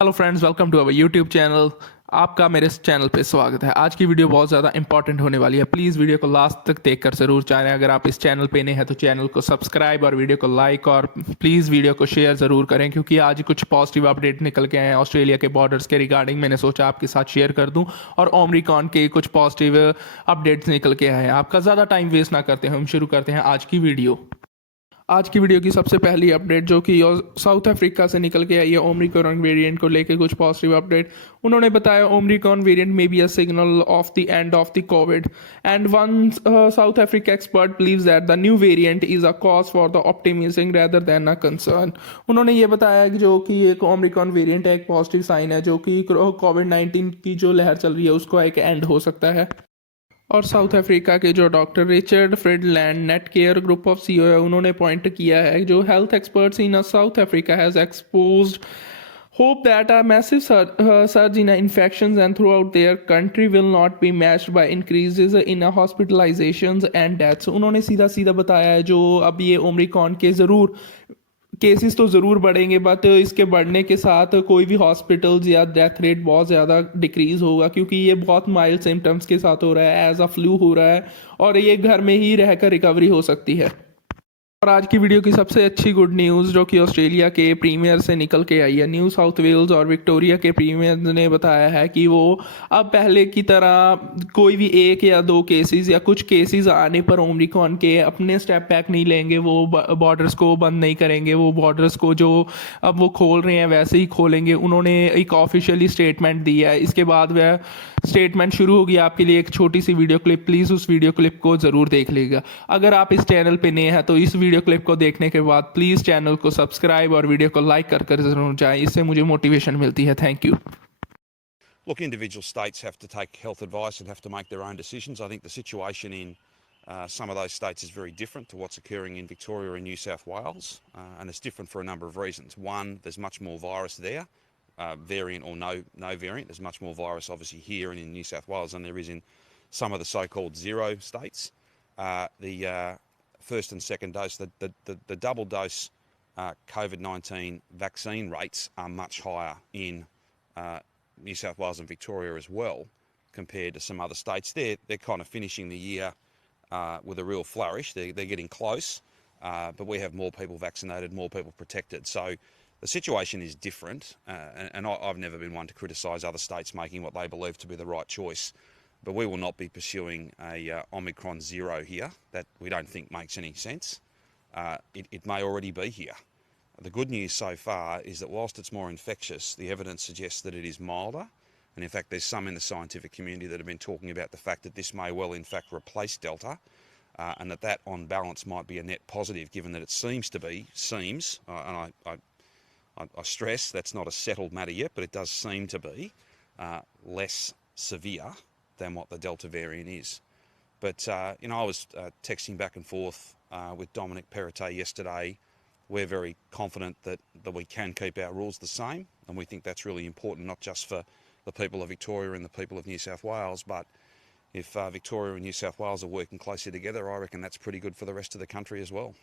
Hello friends, welcome to our YouTube channel. आपका मेरे इस चैनल पे स्वागत है। आज की वीडियो बहुत ज़्यादा इंपॉर्टेंट होने वाली है। प्लीज़ वीडियो को लास्ट तक देखकर ज़रूर जानें। अगर आप इस चैनल पे नए हैं तो चैनल को सब्सक्राइब और वीडियो को लाइक और प्लीज़ वीडियो को शेयर ज़रूर करें, क्योंकि आज कुछ पॉजिटिव अपडेट निकल के आए हैं ऑस्ट्रेलिया के बॉर्डर्स के रिगार्डिंग। मैंने सोचा आपके साथ शेयर कर दूँ और ओमिक्रॉन के कुछ पॉजिटिव अपडेट्स निकल के आए हैं। आपका ज़्यादा टाइम वेस्ट ना करते हैं, हम शुरू करते हैं आज की वीडियो। आज की वीडियो की सबसे पहली अपडेट जो कि साउथ अफ्रीका से निकल के आई है ओमिक्रॉन वेरिएंट को लेकर कुछ पॉजिटिव अपडेट। उन्होंने बताया Omicron variant may be a signal of the end of the Covid and one south Africa expert believes that the new variant is a cause for the optimism rather than a concern. उन्होंने ये बताया कि जो कि एक Omicron variant है, एक positive sign है, जो कि कोविड-19 की जो लहर चल रही है उसको एक एंड हो सकता है। और साउथ अफ्रीका के जो doctor Richard Friedland Netcare group of CEO है, उन्होंने पॉइंट किया है जो health experts in South Africa has exposed hope that a massive surge in infections and throughout their country will not be matched by increases in hospitalizations and deaths। उन्होंने सीधा सीधा बताया है जो अब ये ओमिक्रॉन के ज़रूर केसेस तो ज़रूर बढ़ेंगे, बट इसके बढ़ने के साथ कोई भी हॉस्पिटल्स या डेथ रेट बहुत ज़्यादा डिक्रीज़ होगा, क्योंकि ये बहुत माइल्ड सिम्टम्स के साथ हो रहा है, एज अ फ्लू हो रहा है और ये घर में ही रहकर रिकवरी हो सकती है। और आज की वीडियो की सबसे अच्छी गुड न्यूज़ जो कि ऑस्ट्रेलिया के प्रीमियर से निकल के आई है। न्यू साउथ वेल्स और विक्टोरिया के प्रीमियर ने बताया है कि वो अब पहले की तरह कोई भी एक या दो केसेस या कुछ केसेस आने पर ओमिक्रॉन के अपने स्टेप बैक नहीं लेंगे। वो बॉर्डर्स को बंद नहीं करेंगे, वो बॉर्डर्स को जो अब वो खोल रहे हैं वैसे ही खोलेंगे। उन्होंने एक ऑफिशियली स्टेटमेंट दिया है। इसके बाद वह स्टेटमेंट शुरू होगी। आपके लिए एक छोटी सी वीडियो क्लिप, प्लीज़ उस वीडियो क्लिप को ज़रूर देख लीजिएगा। अगर आप इस चैनल पे नए हैं तो इस वीडियो क्लिप को देखने के बाद प्लीज़ चैनल को सब्सक्राइब और वीडियो को लाइक कर ज़रूर जाएं, इससे मुझे मोटिवेशन मिलती है। Thank you. Look, individual states have to take health advice and have to make their own decisions. I think the situation in some of those states is very different to what's occurring in Victoria and New South Wales, and it's different for a number of reasons. One, there's much more virus there, variant or no variant. There's much more virus obviously here and in New South Wales than there is in some of the so-called zero states. The first and second dose, the double dose COVID-19 vaccine rates are much higher in New South Wales and Victoria as well, compared to some other states. They're kind of finishing the year with a real flourish. They're getting close, but we have more people vaccinated, more people protected. So the situation is different, and I've never been one to criticise other states making what they believe to be the right choice. But we will not be pursuing a Omicron zero here. That we don't think makes any sense. It may already be here. The good news so far is that whilst it's more infectious, the evidence suggests that it is milder. And in fact, there's some in the scientific community that have been talking about the fact that this may well in fact replace Delta, and that on balance might be a net positive, given that it seems, and I stress that's not a settled matter yet, but it does seem to be less severe than what the Delta variant is. But, I was texting back and forth with Dominic Perrottet yesterday. We're very confident that we can keep our rules the same, and we think that's really important, not just for the people of Victoria and the people of New South Wales, but if Victoria and New South Wales are working closely together, I reckon that's pretty good for the rest of the country as well.